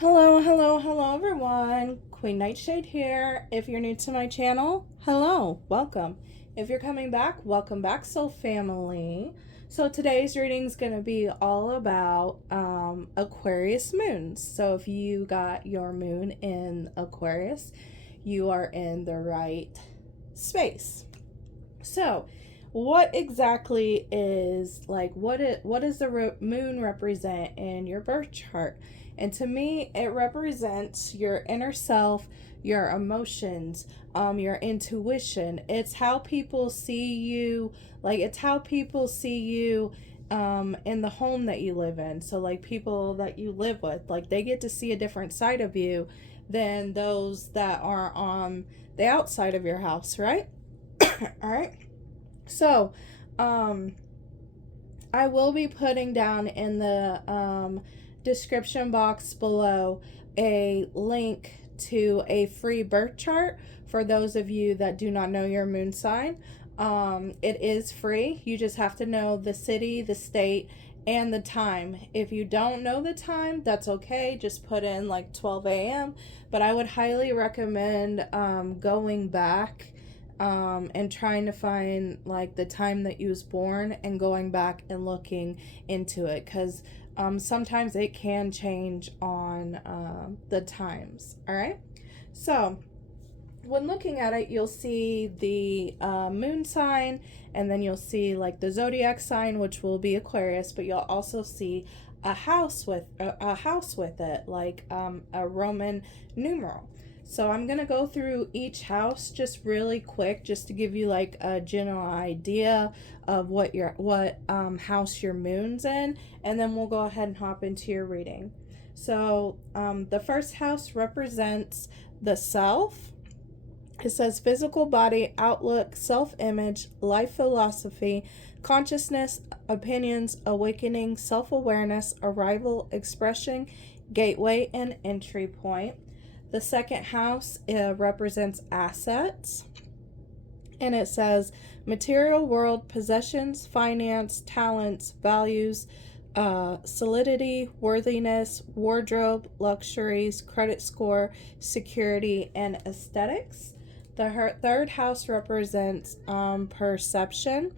Hello everyone. Queen Nightshade here. If you're new to my channel, hello, welcome. If you're coming back, welcome back, soul family. So today's reading is going to be all about Aquarius moons. So if you got your moon in Aquarius, you are in the right space. So what exactly is, what does the moon represent in your birth chart? And to me, it represents your inner self, your emotions, your intuition. It's how people see you, it's how people see you in the home that you live in. So people that you live with, they get to see a different side of you than those that are on the outside of your house, right? All right. So, I will be putting down in the description box below a link to a free birth chart for those of you that do not know your moon sign. It is free. You just have to know the city, the state, and the time. If you don't know the time, that's okay. Just put in 12 a.m. But I would highly recommend going back and trying to find the time that you was born and going back and looking into it, because sometimes it can change on the times. All right, so when looking at it, you'll see the moon sign, and then you'll see the zodiac sign, which will be Aquarius, but you'll also see a house with it, a Roman numeral. So I'm going to go through each house just really quick, just to give you a general idea of what house your moon's in, and then we'll go ahead and hop into your reading. So the first house represents the self. It says physical body, outlook, self-image, life philosophy, consciousness, opinions, awakening, self-awareness, arrival, expression, gateway, and entry point. The second house represents assets, and it says material world, possessions, finance, talents, values, solidity, worthiness, wardrobe, luxuries, credit score, security, and aesthetics. The third house represents perception,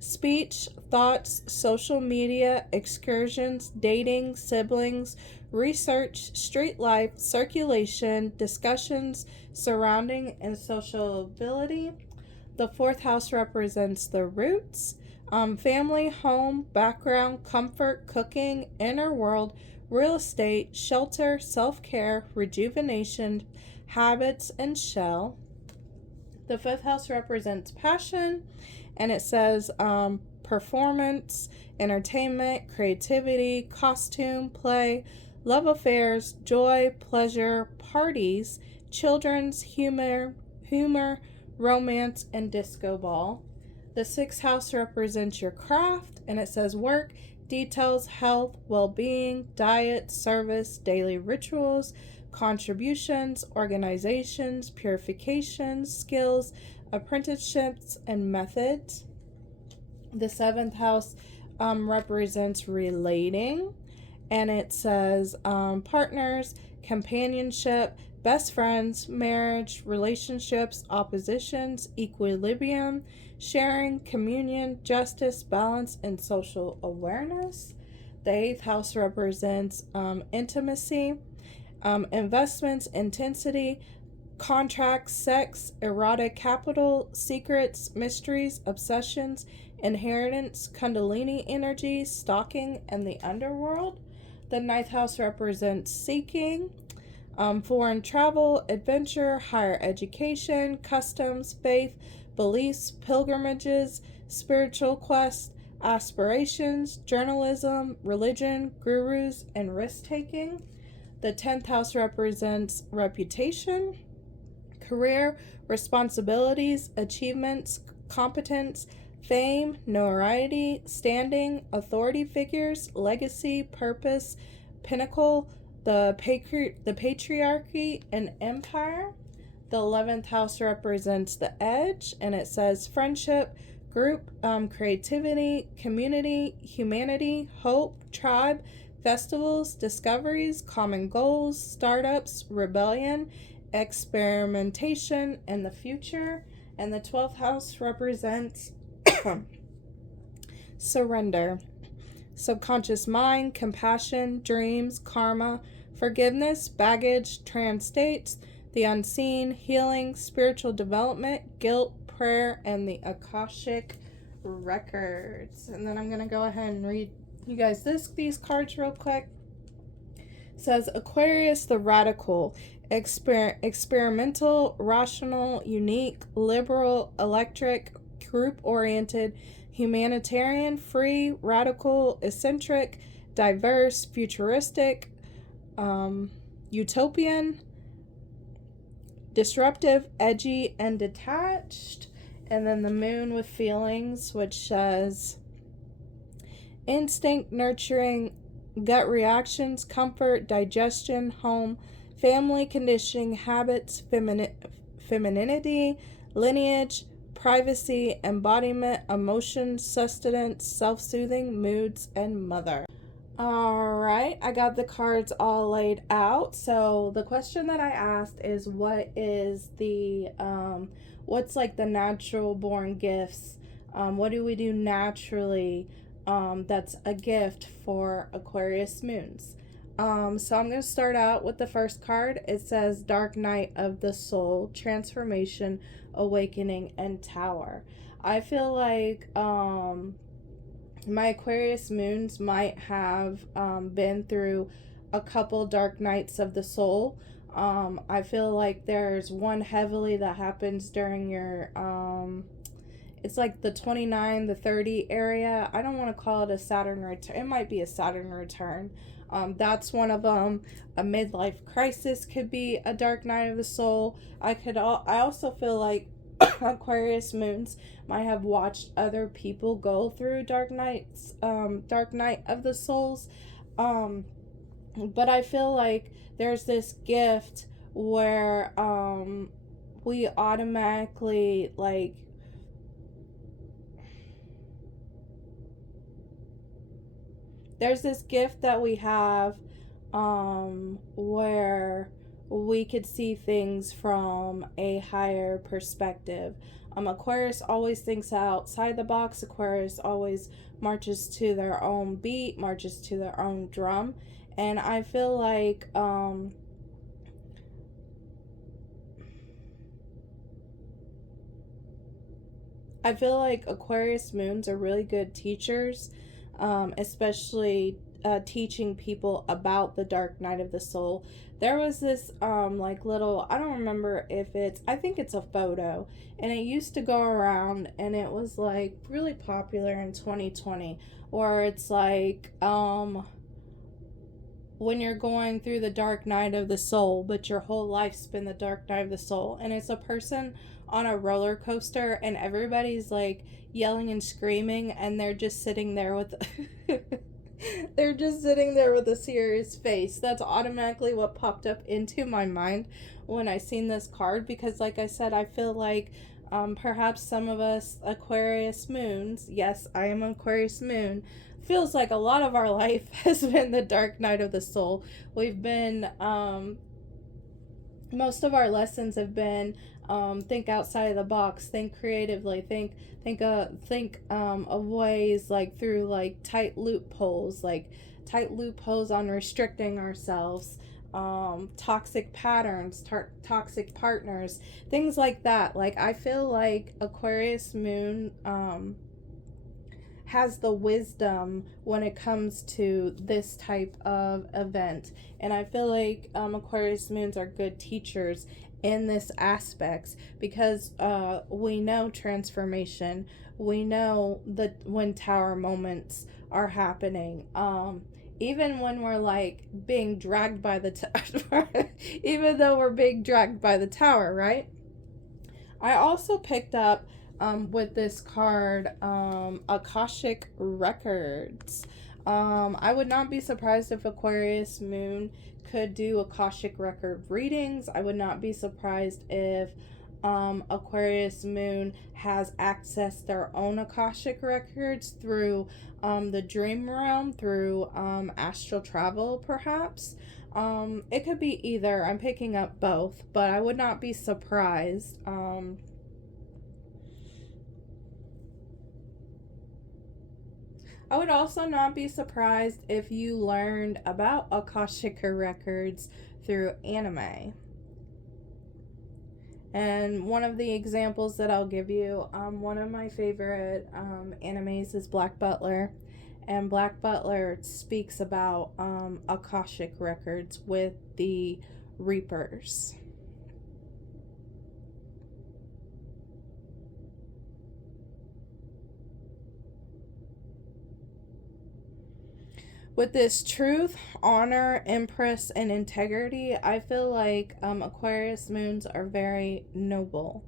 speech, thoughts, social media, excursions, dating, siblings, research, street life, circulation, discussions surrounding and sociability. The fourth house represents the roots, family, home, background, comfort, cooking, inner world, real estate, shelter, self-care, rejuvenation, habits, and shell. The fifth house represents passion, and it says performance, entertainment, creativity, costume, play, love affairs, joy, pleasure, parties, children's humor, romance, and disco ball. The sixth house represents your craft, and it says work, details, health, well-being, diet, service, daily rituals, contributions, organizations, purifications, skills, apprenticeships, and methods. The seventh house represents relating, and it says partners, companionship, best friends, marriage, relationships, oppositions, equilibrium, sharing, communion, justice, balance, and social awareness. The eighth house represents intimacy, investments, intensity, contracts, sex, erotic capital, secrets, mysteries, obsessions, inheritance, kundalini energy, stalking, and the underworld. The ninth house represents seeking, foreign travel, adventure, higher education, customs, faith, beliefs, pilgrimages, spiritual quests, aspirations, journalism, religion, gurus, and risk-taking. The 10th house represents reputation, career, responsibilities, achievements, competence, fame, notoriety, standing, authority figures, legacy, purpose, pinnacle, the patriarchy, and empire. The 11th house represents the edge, and it says friendship, group, creativity, community, humanity, hope, tribe, festivals, discoveries, common goals, startups, rebellion, experimentation, and the future. And the 12th house represents surrender, subconscious mind, compassion, dreams, karma, forgiveness, baggage, trance states, the unseen, healing, spiritual development, guilt, prayer, and the Akashic records. And then I'm going to go ahead and read you guys these cards real quick. It says Aquarius the radical, experimental, rational, unique, liberal, electric, group-oriented, humanitarian, free, radical, eccentric, diverse, futuristic, utopian, disruptive, edgy, and detached. And then the moon with feelings, which says instinct, nurturing, gut reactions, comfort, digestion, home, family, conditioning, habits, femininity, lineage, privacy, embodiment, emotions, sustenance, self-soothing, moods, and mother. All right, I got the cards all laid out. So the question that I asked is, what is the what's like the natural born gifts? What do we do naturally that's a gift for Aquarius moons? So I'm going to start out with the first card. It says Dark Night of the Soul, Transformation, Awakening, and Tower. I feel like my Aquarius moons might have been through a couple dark nights of the soul. I feel like there's one heavily that happens during your it's like the 29, the 30 area. I don't want to call it a Saturn return. It might be a Saturn return. That's one of them. A midlife crisis could be a dark night of the soul. I also feel like Aquarius moons might have watched other people go through dark night of the souls. But I feel like there's this gift where we automatically like there's this gift that we have where we could see things from a higher perspective. Aquarius always thinks outside the box. Aquarius always marches to their own beat, marches to their own drum. And I feel like Aquarius moons are really good teachers, especially teaching people about the dark night of the soul. There was this like little, I don't remember if I think it's a photo, and it used to go around, and it was like really popular in 2020, where it's like when you're going through the dark night of the soul, but your whole life's been the dark night of the soul, and it's a person on a roller coaster, and everybody's like yelling and screaming, and they're just sitting there with they're just sitting there with a serious face. That's automatically what popped up into my mind when I seen this card, because like I said, I feel like perhaps some of us Aquarius moons, yes, I am Aquarius moon, feels like a lot of our life has been the dark night of the soul. We've been most of our lessons have been think outside of the box, think creatively, think of ways like through like tight loopholes on restricting ourselves, toxic patterns, toxic partners, things like that. Like I feel like Aquarius moon has the wisdom when it comes to this type of event, and I feel like Aquarius moons are good teachers in this aspects, because we know transformation, we know that when tower moments are happening, even when we're like being dragged by the even though we're being dragged by the tower, right? I also picked up with this card Akashic records. I would not be surprised if Aquarius moon could do Akashic record readings. I would not be surprised if Aquarius moon has accessed their own Akashic records through the dream realm, through astral travel, perhaps. It could be either. I'm picking up both, but I would not be surprised. I would also not be surprised if you learned about Akashic records through anime. And one of the examples that I'll give you, one of my favorite animes is Black Butler. And Black Butler speaks about Akashic records with the Reapers. With this truth, honor, empress, and integrity, I feel like Aquarius moons are very noble.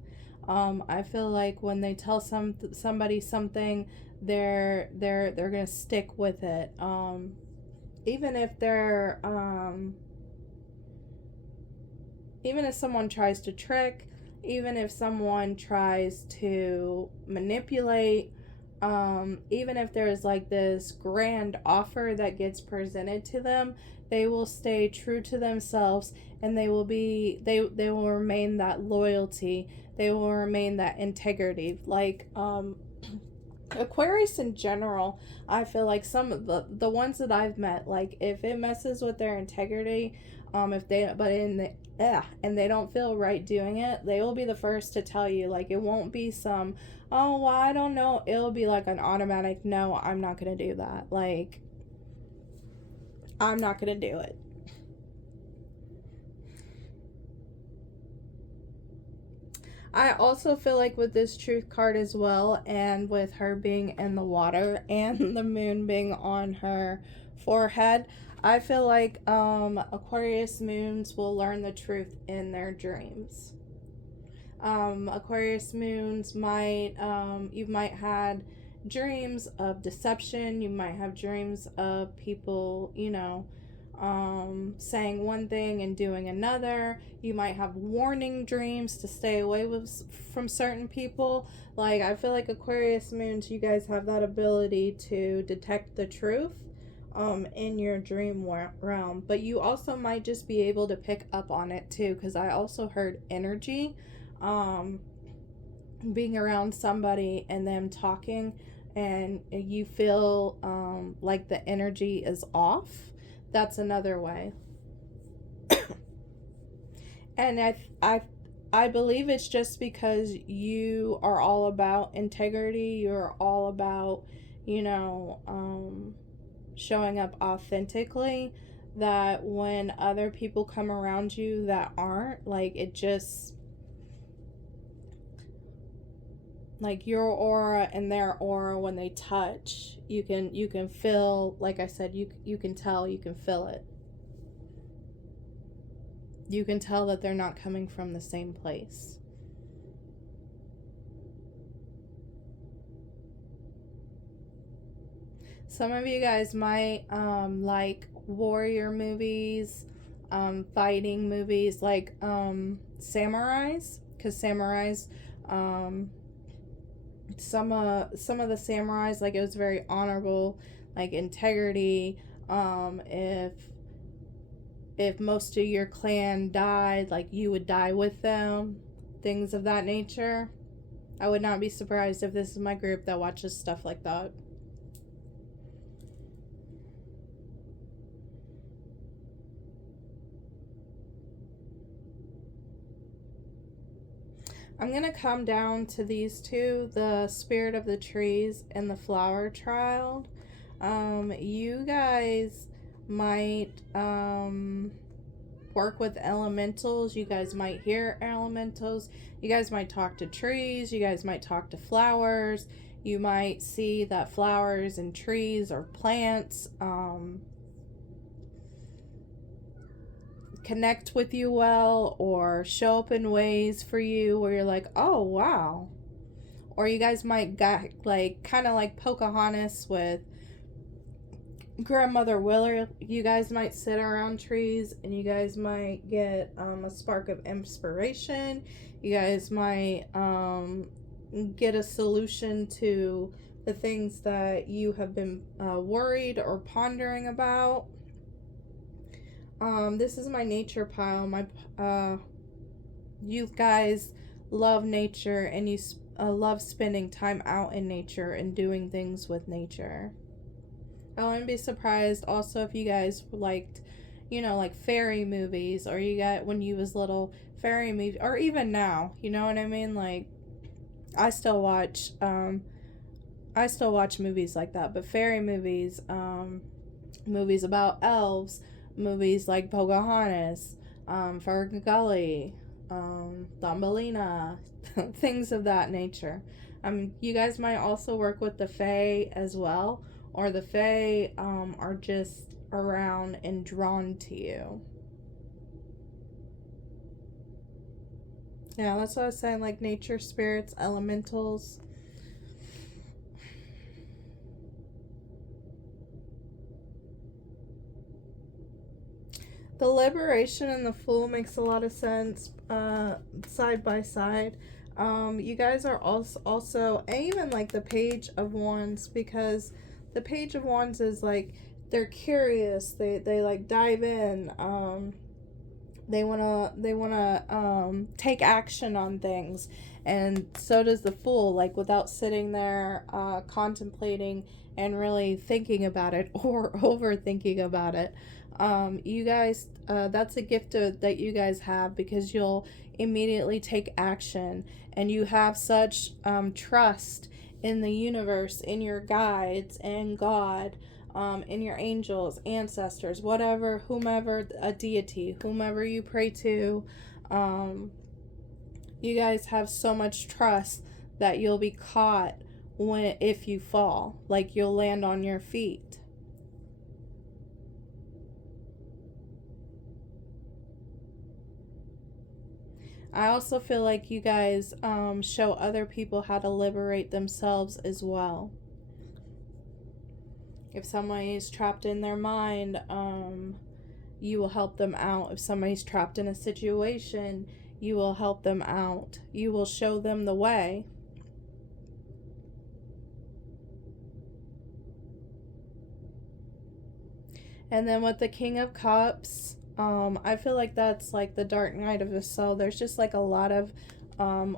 I feel like when they tell somebody something, they're gonna stick with it. Even if they're even if someone tries to trick, even if someone tries to manipulate, even if there's like this grand offer that gets presented to them, they will stay true to themselves, and they will remain that loyalty, they will remain that integrity. Like Aquarius in general, I feel like some of the ones that I've met, like if it messes with their integrity, if they and they don't feel right doing it, they will be the first to tell you. Like, it won't be some, oh, well, I don't know. It'll be like an automatic, no, I'm not gonna do that. Like, I'm not gonna do it. I also feel like with this truth card as well, and with her being in the water and the moon being on her forehead, I feel like Aquarius moons will learn the truth in their dreams. Aquarius moons might, you might had dreams of deception. You might have dreams of people, saying one thing and doing another. You might have warning dreams to stay away from certain people. Like, I feel like Aquarius moons, you guys have that ability to detect the truth in your dream realm, but you also might just be able to pick up on it too, because I also heard energy, being around somebody and them talking, and you feel like the energy is off. That's another way. And I believe it's just because you are all about integrity. You're all about, showing up authentically, that when other people come around you that aren't, like, it just, like, your aura and their aura, when they touch, you can feel, like I said, you can tell, you can feel it. You can tell that they're not coming from the same place. Some of you guys might like warrior movies, fighting movies, like samurais, because samurais, some of the samurais, like, it was very honorable, like integrity. If most of your clan died, like, you would die with them, things of that nature. I would not be surprised if this is my group that watches stuff like that. I'm going to come down to these two, the spirit of the trees and the flower child. You guys might work with elementals. You guys might hear elementals. You guys might talk to trees. You guys might talk to flowers. You might see that flowers and trees or plants connect with you well, or show up in ways for you where you're like, oh wow. Or you guys might get like kind of like Pocahontas with grandmother Willer, you guys might sit around trees and you guys might get a spark of inspiration. You guys might get a solution to the things that you have been worried or pondering about. This is my nature pile. You guys love nature, and you love spending time out in nature and doing things with nature. I wouldn't be surprised also if you guys liked, like fairy movies, or you got, when you was little, fairy movies, or even now, you know what I mean? Like, I still watch movies like that, but fairy movies, movies about elves, movies like Pocahontas, Ferngully, Thumbelina, things of that nature. You guys might also work with the Fae as well, or the Fae are just around and drawn to you. Yeah, that's what I was saying, like nature spirits, elementals. The liberation and the Fool makes a lot of sense side by side. You guys are also, and even like the Page of Wands, because the Page of Wands is like, they're curious, they like dive in, they wanna take action on things, and so does the Fool, like without sitting there contemplating and really thinking about it or overthinking about it. You guys, that's a gift that you guys have, because you'll immediately take action, and you have such trust in the universe, in your guides, and God, in your angels, ancestors, whatever, whomever, a deity, whomever you pray to. You guys have so much trust that you'll be caught if you fall, like you'll land on your feet. I also feel like you guys show other people how to liberate themselves as well. If somebody's trapped in their mind, you will help them out. If somebody's trapped in a situation, you will help them out. You will show them the way. And then with the King of Cups, I feel like that's like the dark night of the soul. There's just like a lot of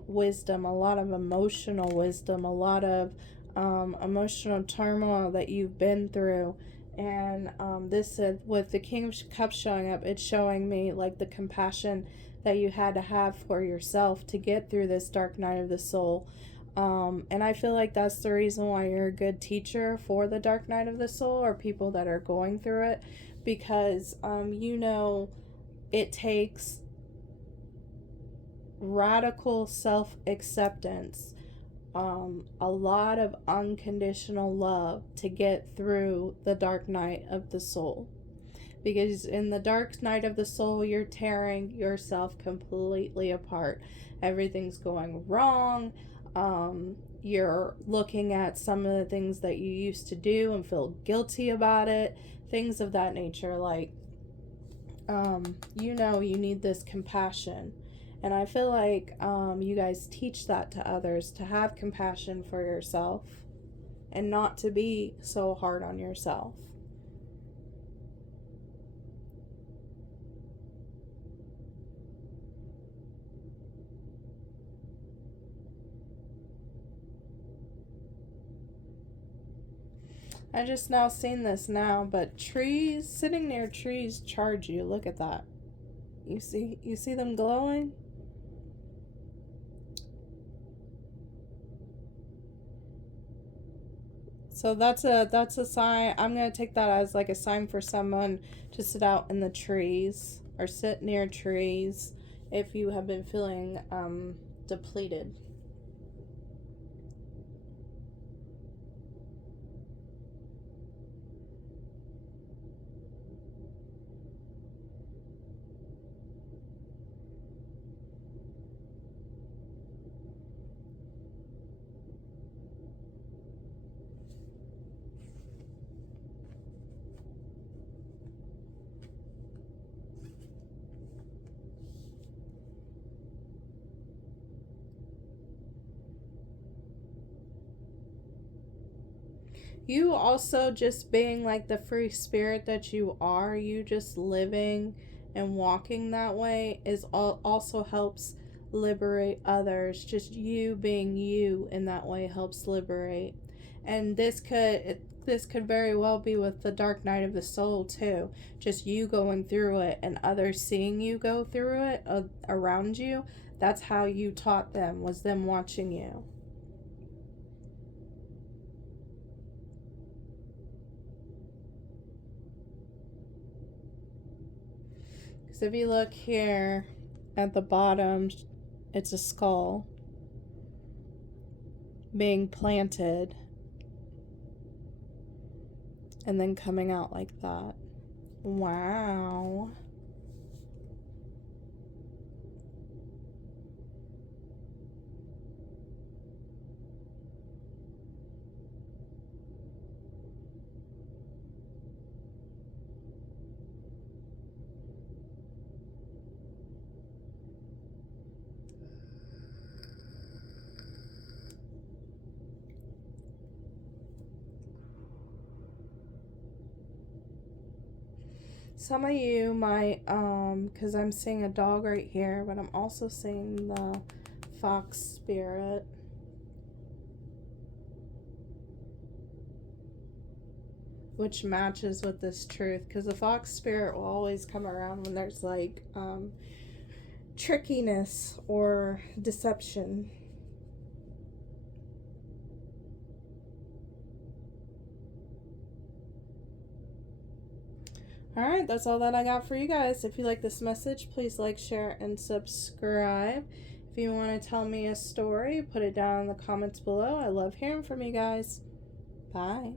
wisdom, a lot of emotional wisdom, a lot of emotional turmoil that you've been through. And this is, with the King of Cups showing up, it's showing me like the compassion that you had to have for yourself to get through this dark night of the soul. And I feel like that's the reason why you're a good teacher for the dark night of the soul, or people that are going through it, because it takes radical self-acceptance, a lot of unconditional love to get through the dark night of the soul. Because in the dark night of the soul, you're tearing yourself completely apart. Everything's going wrong. You're looking at some of the things that you used to do and feel guilty about it. Things of that nature. Like, you need this compassion. And I feel like you guys teach that to others, to have compassion for yourself and not to be so hard on yourself. I just now seen this now, but trees, sitting near trees charge you. Look at that. You see them glowing? So that's a sign. I'm going to take that as like a sign for someone to sit out in the trees or sit near trees if you have been feeling depleted. You also just being like the free spirit that you are, you just living and walking that way also helps liberate others. Just you being you in that way helps liberate. And this could very well be with the dark night of the soul too. Just you going through it and others seeing you go through it around you. That's how you taught them, was them watching you. Because if you look here at the bottom, it's a skull being planted and then coming out like that. Wow. Some of you might, because I'm seeing a dog right here, but I'm also seeing the fox spirit. Which matches with this truth, because the fox spirit will always come around when there's like trickiness or deception. Alright, that's all that I got for you guys. If you like this message, please like, share, and subscribe. If you want to tell me a story, put it down in the comments below. I love hearing from you guys. Bye.